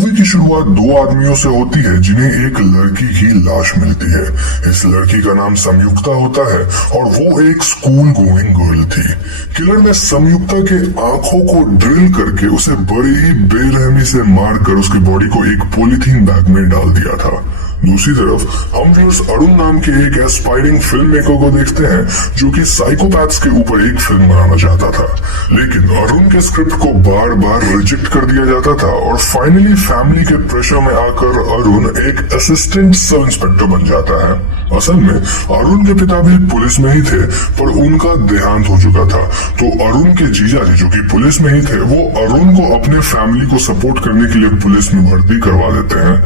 Movie की शुरुआत दो आदमियों से होती है जिन्हें एक लड़की की लाश मिलती है। इस लड़की का नाम संयुक्ता होता है और वो एक स्कूल गोइंग गर्ल थी। किलर ने संयुक्ता के आंखों को ड्रिल करके उसे बड़ी ही बेरहमी से मारकर उसकी बॉडी को एक पॉलीथीन बैग में डाल दिया था। दूसरी तरफ हम व्यूअर्स अरुण नाम के एक एस्पायरिंग फिल्म मेकर को देखते हैं जो कि साइकोपैथ्स के ऊपर एक फिल्म बनाना चाहता था, लेकिन अरुण के स्क्रिप्ट को बार बार रिजेक्ट कर दिया जाता था और फाइनली फैमिली के प्रेशर में आकर अरुण एक असिस्टेंट सब इंस्पेक्टर बन जाता है। असल में अरुण के पिता भी पुलिस में ही थे, पर उनका देहांत हो चुका था, तो अरुण के जीजा जी जो कि पुलिस में ही थे वो अरुण को अपने फैमिली को सपोर्ट करने के लिए पुलिस में भर्ती करवा देते हैं।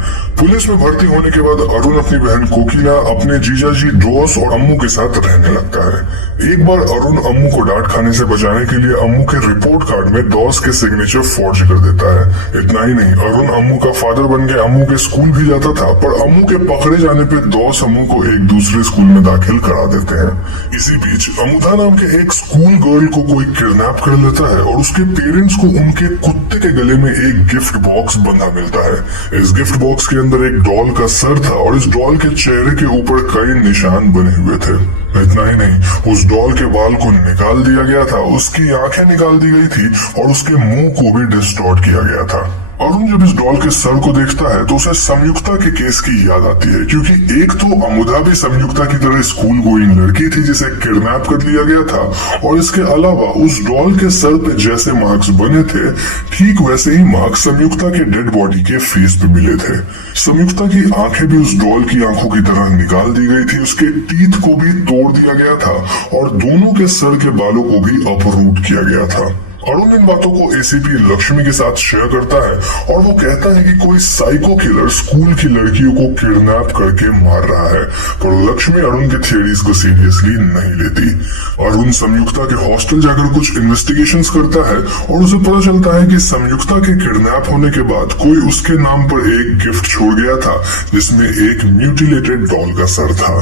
पुलिस में भर्ती होने के बाद अरुण अपनी बहन कोकिला, अपने जीजा जी दोस्त और अम्मू के साथ रहने लगता है। एक बार अरुण अम्मू को डांट खाने से बचाने के लिए अम्मू के रिपोर्ट कार्ड में दोस्त के सिग्नेचर फॉर्ज कर देता है। इतना ही नहीं, अरुण अम्मू का फादर बन के अम्मू के स्कूल भी जाता था, पर अम्मू के पकड़े जाने पे दोस्त अम्मू को एक दूसरे स्कूल में दाखिल करा देते हैं। इसी बीच अमुदा नाम के एक स्कूल गर्ल को कोई किडनैप कर लेता है और उसके पेरेंट्स को उनके कुत्ते के गले में एक गिफ्ट बॉक्स बंधा मिलता है। इस गिफ्ट बॉक्स के अंदर एक डॉल का सर था और इस डॉल के चेहरे के ऊपर कई निशान बने हुए थे। इतना ही नहीं, उस डॉल के बाल को निकाल दिया गया था, उसकी आंखें निकाल दी गई थी और उसके मुंह को भी डिस्टॉर्ट किया गया था। अरुण जब इस डॉल के सर को देखता है तो उसे संयुक्ता के केस की याद आती है, क्योंकि एक तो अमुदा भी संयुक्ता की तरह स्कूल गोइंग लड़की थी जिसे किडनैप कर लिया गया था, और इसके अलावा उस डॉल के सर पे जैसे मार्क्स बने थे ठीक वैसे ही मार्क्स संयुक्ता के डेड बॉडी के फेस पे मिले थे। संयुक्ता की आंखें भी उस डॉल की आंखों की तरह निकाल दी गई थी, उसके टीथ को भी तोड़ दिया गया था और दोनों के सर के बालों को भी अपरूट किया गया था। अरुण इन बातों को एसीपी लक्ष्मी के साथ शेयर करता है और वो कहता है कि कोई साइको किलर स्कूल की लड़कियों को किडनैप करके मार रहा है, पर लक्ष्मी अरुण के थियरीज को सीरियसली नहीं लेती। अरुण संयुक्ता के हॉस्टल जाकर कुछ इन्वेस्टिगेशंस करता है और उसे पता चलता है कि संयुक्ता के किडनैप होने के बाद कोई उसके नाम पर एक गिफ्ट छोड़ गया था जिसमें एक म्यूटिलेटेड डॉल का सर था।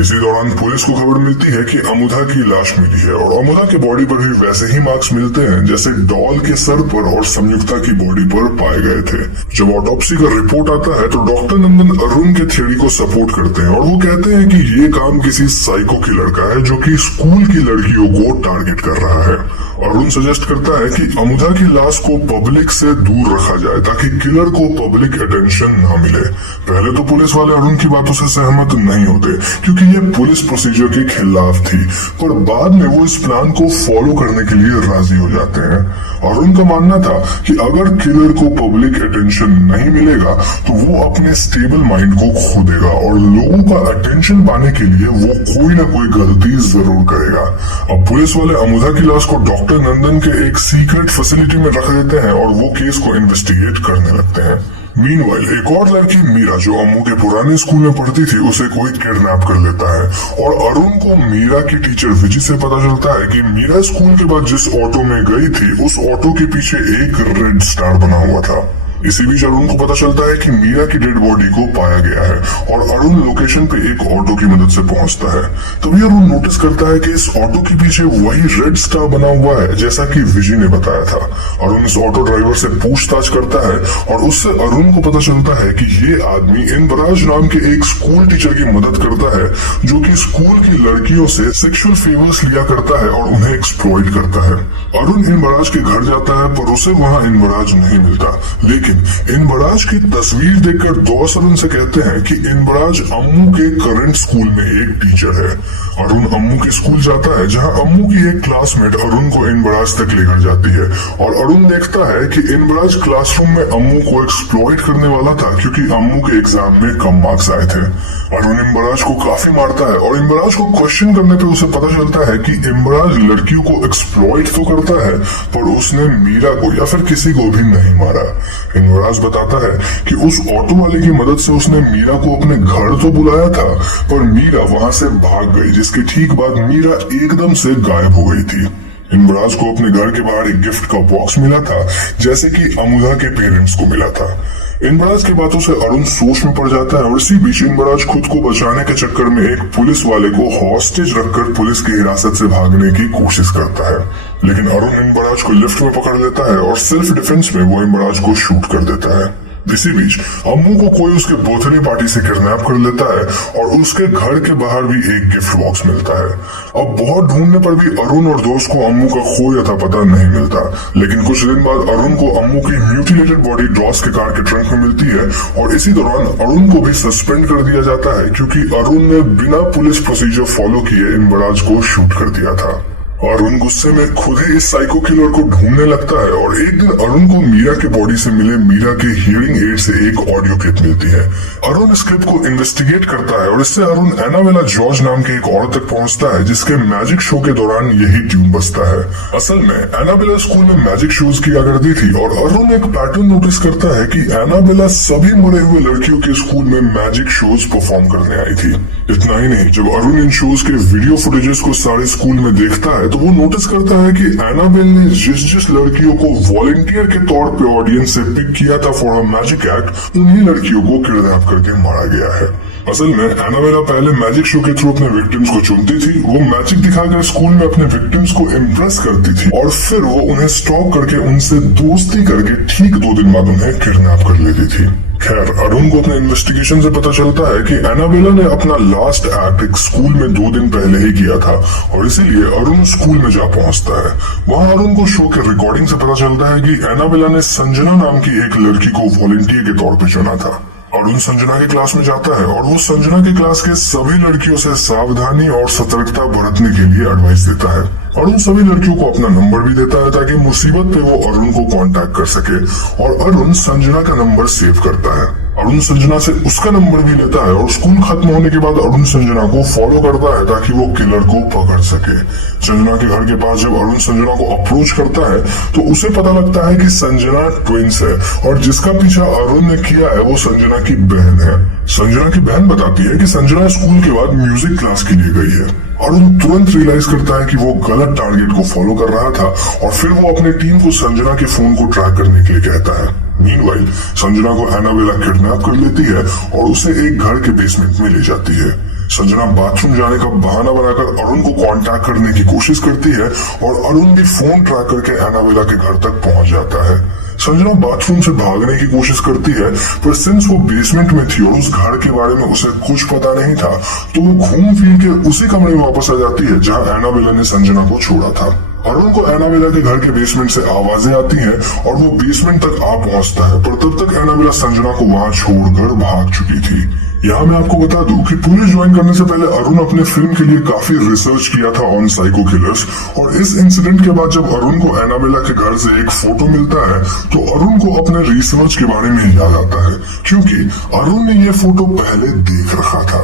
इसी दौरान पुलिस को खबर मिलती है कि अमुदा की लाश मिली है और अमुदा के बॉडी पर भी वैसे ही मार्क्स मिलते हैं जैसे डॉल के सर पर और संयुक्ता की बॉडी पर पाए गए थे। जब ऑटोप्सी का रिपोर्ट आता है तो डॉक्टर नंदन अरुण के थ्योरी को सपोर्ट करते हैं और वो कहते हैं कि ये काम किसी साइको किलर का है जो कि स्कूल की लड़कियों को टारगेट कर रहा है। अरुण सजेस्ट करता है कि अमुदा की लाश को पब्लिक से दूर रखा जाए ताकि किलर को पब्लिक अटेंशन ना मिले। पहले तो पुलिस वाले अरुण की बातों से सहमत नहीं होते क्योंकि ये पुलिस प्रोसीजर के खिलाफ थी, पर बाद में वो इस प्लान को फॉलो करने के लिए राजी हो जाते हैं। अरुण का मानना था कि अगर किलर को पब्लिक अटेंशन नहीं मिलेगा तो वो अपने स्टेबल माइंड को खो देगा और लोगों का अटेंशन पाने के लिए वो कोई ना कोई गलती जरूर करेगा। अब पुलिस वाले अमुदा की लाश को डॉक्टर नंदन के एक सीक्रेट फैसिलिटी में रख देते हैं और वो केस को इन्वेस्टिगेट करने लगते हैं। मीनवाइल एक और लड़की मीरा जो अम्मू के पुराने स्कूल में पढ़ती थी उसे कोई किडनैप कर लेता है और अरुण को मीरा की टीचर विजय से पता चलता है कि मीरा स्कूल के बाद जिस ऑटो में गई थी उस ऑटो के पीछे एक रेड स्टार बना हुआ था। इसी बीच अरुण को पता चलता है कि मीरा की डेड बॉडी को पाया गया है और अरुण लोकेशन पे एक ऑटो की मदद से पहुंचता है। तभी अरुण नोटिस करता है कि इस ऑटो के पीछे वही रेड स्टार बना हुआ है जैसा कि विजय ने बताया था। अरुण इस ऑटो ड्राइवर से पूछताछ करता है और उससे अरुण को पता चलता है कि ये आदमी इनबराज नाम के एक स्कूल टीचर की मदद करता है जो कि स्कूल की लड़कियों से सेक्सुअल फेवर्स लिया करता है और उन्हें एक्सप्लॉइट करता है। अरुण इनबराज के घर जाता है पर उसे वहाँ इनबराज नहीं मिलता, लेकिन इनबराज की तस्वीर देखकर दोस्त अरुण से कहते हैं कि इनबराज अम्मू के करंट स्कूल में एक टीचर है। अरुण अम्मू के स्कूल जाता है जहां अम्मू की एक क्लासमेट अरुण को इनबराज तक लेकर जाती है और अरुण देखता है कि इनबराज क्लासरूम में अम्मू को एक्सप्लॉइट करने वाला था क्योंकि अम्मू के एग्जाम में कम मार्क्स आए थे। अरुण इनबराज को काफी मारता है और इनबराज को क्वेश्चन करने पे उसे पता चलता है कि इनबराज लड़कियों को एक्सप्लॉइट तो करता है पर उसने मीरा को या फिर किसी को भी नहीं मारा। इनबराज बताता है कि उस ऑटो वाले की मदद से उसने मीरा को अपने घर तो बुलाया था पर मीरा वहां से भाग गई, जिसके ठीक बाद मीरा एकदम से गायब हो गई थी। इनबराज को अपने घर के बाहर एक गिफ्ट का बॉक्स मिला था जैसे कि अमुदा के पेरेंट्स को मिला था। इनबराज की बातों से अरुण सोच में पड़ जाता है और इसी बीच इनबराज खुद को बचाने के चक्कर में एक पुलिस वाले को हॉस्टेज रखकर पुलिस की हिरासत से भागने की कोशिश करता है, लेकिन अरुण इनबराज को लिफ्ट में पकड़ लेता है और सेल्फ डिफेंस में वो इनबराज को शूट कर देता है। इसी बीच अम्मू को कोई उसके बर्थडे पार्टी से किडनैप कर लेता है और उसके घर के बाहर भी एक गिफ्ट बॉक्स मिलता है। अब बहुत ढूंढने पर भी अरुण और दोस्त को अम्मू का खोया था पता नहीं मिलता, लेकिन कुछ दिन बाद अरुण को अम्मू की म्यूटिलेटेड बॉडी डॉस के कार के ट्रंक में मिलती है और इसी दौरान अरुण को भी सस्पेंड कर दिया जाता है क्योंकि अरुण ने बिना पुलिस प्रोसीजर फॉलो किए इन बराज को शूट कर दिया था। अरुण गुस्से में खुद ही इस साइको किलर को ढूंढने लगता है और एक दिन अरुण को मीरा के बॉडी से मिले मीरा के हियरिंग एड से एक ऑडियो क्लिप मिलती है। अरुण इस क्लिप को इन्वेस्टिगेट करता है और इससे अरुण एनाबेला जॉर्ज नाम के एक औरत तक पहुंचता है जिसके मैजिक शो के दौरान यही ट्यून बजता है। असल में एनाबेला स्कूल में मैजिक शोज किया करती थी और अरुण एक पैटर्न नोटिस करता है कि एनाबेला सभी मरे हुए लड़कियों के स्कूल में मैजिक शोज परफॉर्म करने आई थी। इतना ही नहीं, जब अरुण इन शोज के वीडियो फुटेजेस को सारे स्कूल में देखता है तो वो नोटिस करता है कि एनाबेल ने जिस लड़कियों को वॉलंटियर के तौर पे ऑडियंस से पिक किया था फॉर अ मैजिक एक्ट, उन्हीं लड़कियों को किडनैप करके मारा गया है। असल में एनाबेला पहले मैजिक शो के थ्रू अपने विक्टिम्स को चुनती थी, वो मैजिक दिखाकर स्कूल में अपने विक्टिम्स को इम्प्रेस करती थी और फिर वो उन्हें स्टॉक करके उनसे दोस्ती करके ठीक 2 दिन बाद उन्हें किडनैप कर लेती थी। खैर, अरुण को अपने इन्वेस्टिगेशन से पता चलता है कि एनाबेला ने अपना लास्ट एक्ट एक स्कूल में 2 दिन पहले ही किया था और इसीलिए अरुण स्कूल में जा पहुंचता है। वहां अरुण को शो के रिकॉर्डिंग से पता चलता है कि एनाबेला ने संजना नाम की एक लड़की को वॉलंटियर के तौर पर चुना था। अरुण संजना के क्लास में जाता है और वो संजना के क्लास के सभी लड़कियों से सावधानी और सतर्कता बरतने के लिए एडवाइस देता है। अरुण सभी लड़कियों को अपना नंबर भी देता है ताकि मुसीबत पे वो अरुण को कांटेक्ट कर सके और अरुण संजना का नंबर सेव करता है। अरुण संजना से उसका नंबर भी लेता है और स्कूल खत्म होने के बाद अरुण संजना को फॉलो करता है ताकि वो किलर को पकड़ सके। संजना के घर के पास जब अरुण संजना को अप्रोच करता है तो उसे पता लगता है कि संजना ट्विंस है और जिसका पीछा अरुण ने किया है वो संजना की बहन है। संजना की बहन बताती है कि संजना स्कूल के बाद म्यूजिक क्लास के लिए गई है। अरुण तुरंत रियलाइज करता है कि वो गलत टारगेट को फॉलो कर रहा था और फिर वो अपने टीम को संजना के फोन को ट्रैक करने के लिए कहता है। मीनवाइल संजना को एनाबेला किडनैप कर लेती है और उसे एक घर के बेसमेंट में ले जाती है। संजना बाथरूम जाने का बहाना बनाकर अरुण को कांटेक्ट करने की कोशिश करती है और अरुण भी फोन ट्रैक करके एनाबेला के घर तक पहुंच जाता है। संजना बाथरूम से भागने की कोशिश करती है पर सिंस वो बेसमेंट में थी और उस घर के बारे में उसे कुछ पता नहीं था तो वो घूम फिर के उसी कमरे में वापस आ जाती है जहां एनाबेला ने संजना को छोड़ा था। अरुण को एनाबेला के घर के बेसमेंट से आवाजें आती हैं और वो बेसमेंट तक आ पहुंचता है पर तब तक एनाबेला संजना को वहां छोड़कर भाग चुकी थी। यहाँ मैं आपको बता दूं कि पुलिस ज्वाइन करने से पहले अरुण अपने फिल्म के लिए काफी रिसर्च किया था ऑन साइको किलर्स और इस इंसिडेंट के बाद जब अरुण को एनाबेला के घर से एक फोटो मिलता है तो अरुण को अपने रिसर्च के बारे में याद आता है क्योंकि अरुण ने ये फोटो पहले देख रखा था।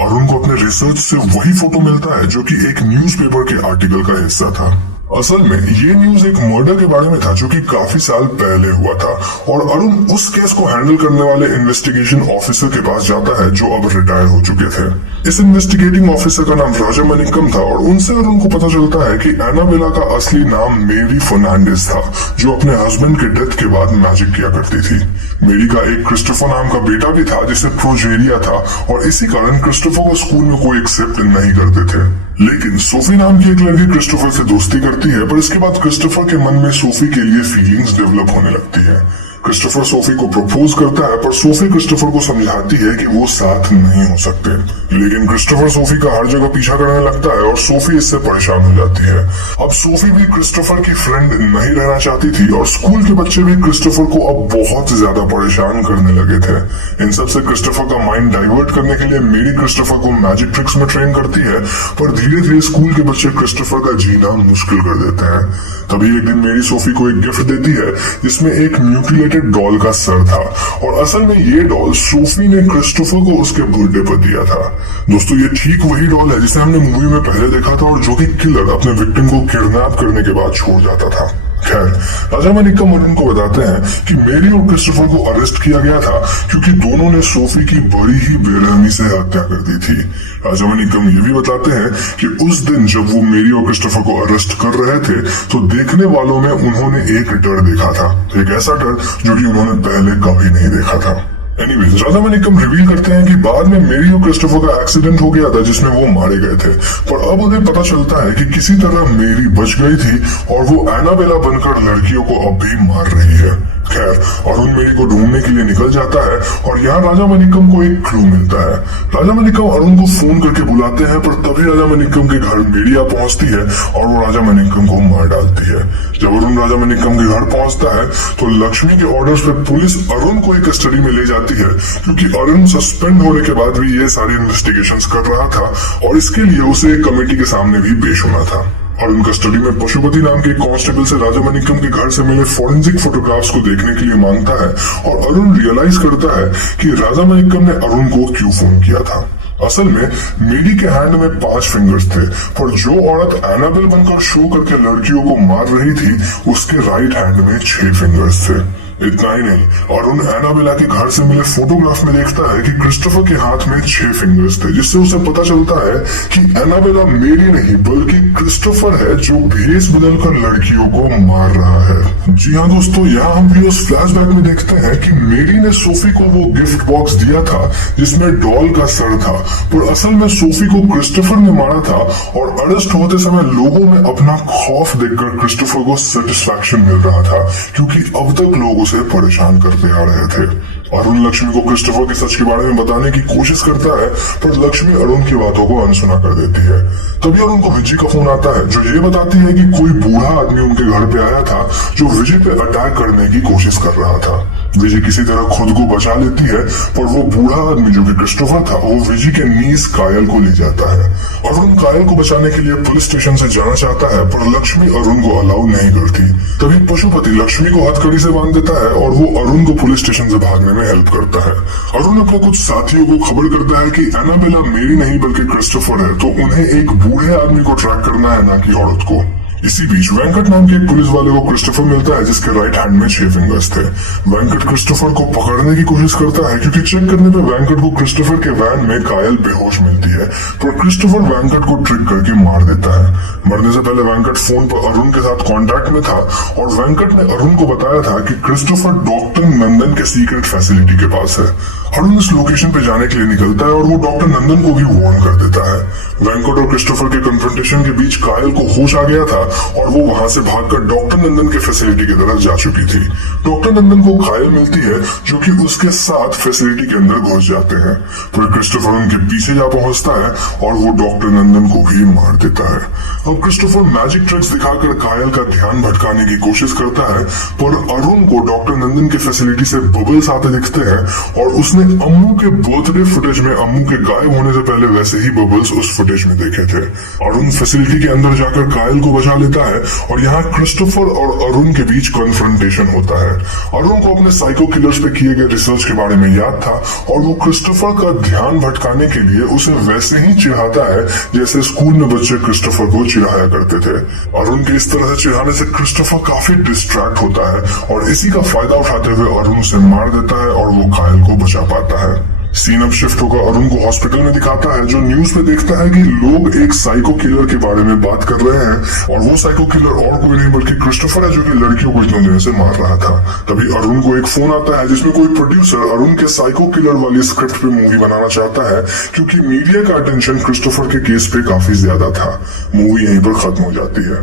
अरुण को अपने रिसर्च से वही फोटो मिलता है जो कि एक न्यूज़पेपर के आर्टिकल का हिस्सा था। असल में ये न्यूज एक मर्डर के बारे में था जो कि काफी साल पहले हुआ था और अरुण उस केस को हैंडल करने वाले इन्वेस्टिगेशन ऑफिसर के पास जाता है जो अब रिटायर हो चुके थे। इस इन्वेस्टिगेटिंग ऑफिसर का नाम राजामणिकम था और उनसे अरुण को पता चलता है कि एनाबेला का असली नाम मेरी फर्नांडिस था जो अपने हस्बैंड के डेथ के बाद मैजिक किया करती थी। मेरी का एक क्रिस्टोफर नाम का बेटा भी था जिसे प्रोजेरिया था और इसी कारण क्रिस्टोफर को स्कूल में कोई एक्सेप्ट नहीं करते थे। लेकिन सोफी नाम की एक लड़की क्रिस्टोफर से दोस्ती करती है पर इसके बाद क्रिस्टोफर के मन में सोफी के लिए फीलिंग्स डेवलप होने लगती है। क्रिस्टोफर सोफी को प्रपोज करता है पर सोफी क्रिस्टोफर को समझाती है कि वो साथ नहीं हो सकते, लेकिन क्रिस्टोफर सोफी का हर जगह पीछा करने लगता है और सोफी इससे परेशान हो जाती है। अब सोफी भी क्रिस्टोफर की फ्रेंड नहीं रहना चाहती थी और स्कूल के बच्चे भी क्रिस्टोफर को अब बहुत ज्यादा परेशान करने लगे थे। इन सब से क्रिस्टोफर का माइंड डाइवर्ट करने के लिए मेरी क्रिस्टोफर को मैजिक ट्रिक्स में ट्रेन करती है पर धीरे धीरे स्कूल के बच्चे क्रिस्टोफर का जीना मुश्किल कर देते हैं। तभी एक दिन मेरी सोफी को एक गिफ्ट देती है जिसमें एक म्यूटिलेटेड डॉल का सर था और असल में ये डॉल सोफी ने क्रिस्टोफर को उसके बर्थडे पर दिया था। दोस्तों ये ठीक वही डॉल है जिसे हमने मूवी में पहले देखा था और जो कि किलर अपने विक्टिम को किडनैप करने के बाद छोड़ जाता था। खैर, राजामणिकम अरुण को बताते हैं कि मेरी और क्रिस्टोफर को अरेस्ट किया गया था क्योंकि दोनों ने सोफी की बड़ी ही बेरहमी से हत्या कर दी थी। राजामणिकम ये भी बताते हैं कि उस दिन जब वो मेरी और क्रिस्टोफर को अरेस्ट कर रहे थे तो देखने वालों में उन्होंने एक डर देखा था, एक ऐसा डर जो कि उन्होंने पहले कभी नहीं देखा था। एनीवेज, राजामणिकम रिवील करते हैं कि बाद में मेरी और क्रिस्टोफर का एक्सीडेंट हो गया था जिसमें वो मारे गए थे पर अब उन्हें पता चलता है कि किसी तरह मेरी बच गई थी और वो एनाबेला बनकर लड़कियों को अब भी मार रही है। खैर, अरुण मेरी को ढूंढने के लिए निकल जाता है और यहाँ राजा मनिक्कम को एक क्लू मिलता है। राजा मनिक्कम अरुण को फोन करके बुलाते हैं, पर तभी राजा मनिक्कम के घर मेडिया पहुंचती है और वो राजा मनिक्कम को मार डालती है। जब अरुण राजा मनिक्कम के घर पहुंचता है तो लक्ष्मी के ऑर्डर्स पे पुलिस अरुण को एक कस्टडी में ले जाती है, क्योंकि अरुण सस्पेंड होने के बाद भी ये सारी इन्वेस्टिगेशंस कर रहा था और इसके लिए उसे एक कमेटी के सामने भी पेश होना था। अरुण कस्टडी में पशुपति नाम के कांस्टेबल से राजा मनिक्कम के घर से मिले फॉरेंसिक फोटोग्राफ्स को देखने के लिए मांगता है और अरुण रियलाइज करता है कि राजा मनिक्कम ने अरुण को क्यों फोन किया था। असल में मेडी के हैंड में 5 फिंगर्स थे, पर जो औरत एनाबेल बनकर शो करके लड़कियों को मार रही थी उसके राइट हैंड में 6 फिंगर्स थे। इतना ही नहीं, अरुण एनाबेला के घर से मिले फोटोग्राफ में देखता है कि क्रिस्टोफर के हाथ में 6 फिंगर्स थे, जिससे उसे पता चलता है कि एनाबेला मेरी नहीं बल्कि क्रिस्टोफर है जो भेस बदलकर लड़कियों को मार रहा है। जी हाँ दोस्तों, यहाँ हम भी उस फ्लैशबैक में देखते हैं कि मेरी ने सोफी को वो गिफ्ट बॉक्स दिया था जिसमें डॉल का सर था, पर असल में सोफी को क्रिस्टोफर ने मारा था और अरेस्ट होते समय लोगों में अपना खौफ देखकर क्रिस्टोफर को सेटिस्फैक्शन मिल रहा था, क्योंकि अब तक लोग उसे परेशान करते आ रहे थे। अरुण लक्ष्मी को क्रिस्टोफर के सच के बारे में बताने की कोशिश करता है, पर लक्ष्मी अरुण की बातों को अनसुना कर देती है। तभी अरुण को विजी का फोन आता है, जो ये बताती है कि कोई बूढ़ा आदमी उनके घर पे आया था जो विजी पे अटैक करने की कोशिश कर रहा था। विजी किसी तरह खुद को बचा लेती है, पर वो बूढ़ा आदमी जो कि क्रिस्टोफर था वो विजी के नीस कायल को ले जाता है। अरुण कायल को बचाने के लिए पुलिस स्टेशन से जाना चाहता है, पर लक्ष्मी अरुण को अलाउ नहीं करती। तभी पशुपति लक्ष्मी को हथकड़ी से बांध देता है और वो अरुण को पुलिस स्टेशन से भागने में हेल्प करता है। अरुण अपने कुछ साथियों को खबर करता है कि एनाबेला मेरी नहीं बल्कि क्रिस्टोफर है, तो उन्हें एक बूढ़े आदमी को ट्रैक करना है, ना कि औरत को। इसी बीच वेंकट नाम के एक पुलिस वाले को क्रिस्टोफर मिलता है जिसके राइट हैंड में 6 फिंगर्स थे। वेंकट क्रिस्टोफर को पकड़ने की कोशिश करता है, क्योंकि चेक करने पे वेंकट को क्रिस्टोफर के वैन में कायल बेहोश मिलती है, पर क्रिस्टोफर वेंकट को ट्रिक करके मार देता है। मरने से पहले वेंकट फोन पर अरुण के साथ कांटेक्ट में था और वेंकट ने अरुण को बताया था कि क्रिस्टोफर डॉक्टर नंदन के सीक्रेट फैसिलिटी के पास है। अरुण इस लोकेशन पे जाने के लिए निकलता है और वो डॉक्टर नंदन को भी वार्न कर देता है। वेंकट और क्रिस्टोफर के कन्फ्रंटेशन के बीच कायल को होश आ गया था और वो वहां से भागकर डॉक्टर नंदन के फैसिलिटी की तरफ जा चुकी थी। डॉक्टर नंदन को कायल मिलती है जो कि उसके साथ फैसिलिटी के अंदर घुस जाते हैं, फिर क्रिस्टोफर उनके पीछे जा पहुंचता है और वो डॉक्टर नंदन को भी मार देता है। अब क्रिस्टोफर मैजिक ट्रिक्स दिखाकर कायल का ध्यान भटकाने की कोशिश करता है, पर अरुण को डॉक्टर नंदन के फैसिलिटी से बबल्स आते दिखते हैं और उसने अम्मू के बर्थडे फुटेज में अम्मू के गायब होने से पहले वैसे ही बबल्स उस फुटेज में देखे थे। अरुण फैसिलिटी के अंदर जाकर कायल को बचा लेता है और यहाँ क्रिस्टोफर और अरुण के बीच कन्फ्रंटेशन होता है। अरुण को अपने साइको किलर्स पे किए गए रिसर्च के बारे में याद था और वो क्रिस्टोफर का ध्यान भटकाने के लिए उसे वैसे ही चिढ़ाता है जैसे स्कूल में बच्चे क्रिस्टोफर को चिढ़ाया करते थे। अरुण के इस तरह से चिढ़ाने से क्रिस्टोफर काफी डिस्ट्रैक्ट होता है और इसी का फायदा उठाते हुए अरुण उसे मार देता है और वो कायल को बचा पाता है। सीन अब शिफ्ट होकर अरुण को हॉस्पिटल में दिखाता है, जो न्यूज पे देखता है कि लोग एक साइको किलर के बारे में बात कर रहे हैं और वो साइको किलर और कोई नहीं बल्कि क्रिस्टोफर है जो कि लड़कियों को इतने देर से मार रहा था। तभी अरुण को एक फोन आता है जिसमें कोई प्रोड्यूसर अरुण के साइको किलर वाली स्क्रिप्ट पे मूवी बनाना चाहता है, क्योंकि मीडिया का अटेंशन क्रिस्टोफर के केस पे काफी ज्यादा था। मूवी यहीं पर खत्म हो जाती है।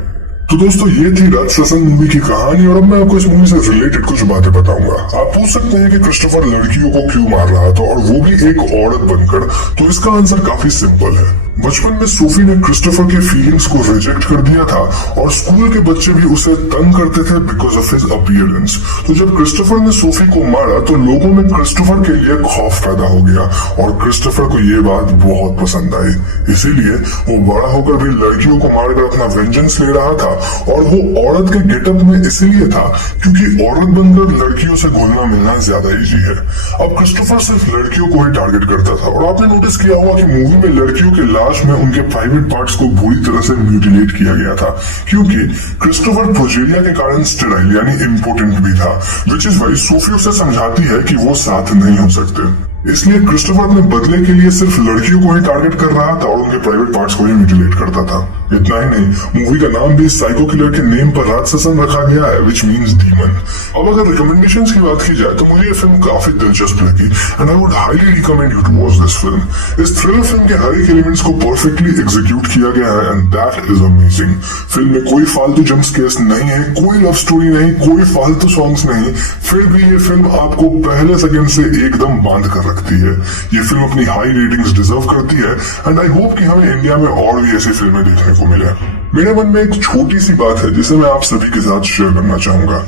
तो दोस्तों, ये थी राक्षसन मूवी की कहानी और अब मैं आपको इस मूवी से रिलेटेड कुछ बातें बताऊंगा। आप पूछ सकते हैं कि क्रिस्टोफर लड़कियों को क्यों मार रहा था और वो भी एक औरत बनकर, तो इसका आंसर काफी सिंपल है। बचपन में सोफी ने क्रिस्टोफर के फीलिंग्स को रिजेक्ट कर दिया था और स्कूल के बच्चे भी उसे तंग करते थे बिकॉज ऑफ हिज अपीयरेंस। तो जब क्रिस्टोफर ने सोफी को मारा तो लोगों में क्रिस्टोफर के लिए खौफ पैदा हो गया और क्रिस्टोफर को ये बात बहुत पसंद आई। इसीलिए वो बड़ा होकर भी लड़कियों को मारकर अपना वेंजेंस ले रहा था और वो औरत के गेटअप में इसलिए था क्योंकि औरत बनकर लड़कियों से घुलना मिलना ज्यादा इजी है। अब क्रिस्टोफर सिर्फ लड़कियों को ही टारगेट करता था और आपने नोटिस किया होगा कि मूवी में लड़कियों के लाश में उनके प्राइवेट पार्ट्स को बुरी तरह से म्यूटिलेट किया गया था, क्योंकि क्रिस्टोफर प्रोजेरिया के कारण स्टेराइल यानी इम्पोर्टेंट भी था, विच इज वाई सोफी उसे समझाती है कि वो साथ नहीं हो सकते। इसलिए क्रिस्टोफर अपने बदले के लिए सिर्फ लड़कियों को ही टारगेट कर रहा था और उनके प्राइवेट पार्ट्स को ही म्यूटिलेट करता था। इतना ही नहीं, मूवी का नाम भी साइको किलर के नेम पर राक्षसन रखा गया है, विच मीन्स डीमन। अब अगर रिकमेंडेशंस की बात की जाए तो मुझे ये फिल्म काफी दिलचस्प लगी and I would highly recommend you to watch this film. इस थ्रिलर फिल्म के हर एक एलिमेंट्स को परफेक्टली एग्जीक्यूट किया गया है and that is amazing. Film में कोई फालतू जंप स्केयर्स नहीं है, कोई लव स्टोरी नहीं, कोई फालतू सॉन्ग्स नहीं, फिर भी ये फिल्म आपको पहले सेकंड से एकदम बांध कर रखती है। ये फिल्म अपनी हाई रेटिंग्स डिजर्व करती है एंड आई होप कि हमें इंडिया में और भी ऐसी फिल्में देखने को मिले। मेरे मन में एक छोटी सी बात है जिसे मैं आप सभी के साथ शेयर करना चाहूंगा।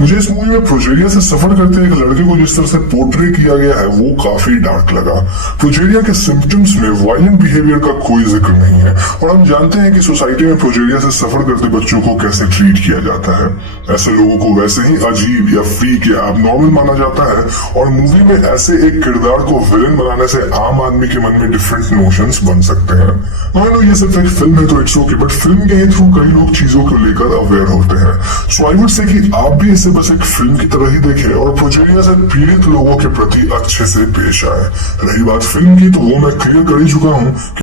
मुझे इस मूवी में प्रोजेरिया से सफर करते एक लड़के को जिस तरह से पोर्ट्रे किया गया है वो काफी डार्क लगा। प्रोजेरिया के सिम्टम्स में वायलेंट बिहेवियर का कोई जिक्र नहीं है और हम जानते हैं कि सोसाइटी में प्रोजेरिया से सफर करते बच्चों को कैसे ट्रीट किया जाता है। ऐसे लोगों को वैसे ही अजीब या फ्रीक या एबनॉर्मल माना जाता है और मूवी में ऐसे एक किरदार को विलेन बनाने से आम आदमी के मन में डिफरेंट नोशंस बन सकते हैं। नो ये सिर्फ एक फिल्म है तो इट्स ओके, बट फिल्म के थ्रू कई लोग चीजों को लेकर अवेयर होते हैं। सो आई वुड से कि आप भी इसे बस एक फिल्म की तरह ही देखें और प्रोजेरिया से पीड़ित लोगों के प्रति अच्छे से पेश आए। रही बात फिल्म की तो वो मैं क्लियर कर ही चुका हूँ।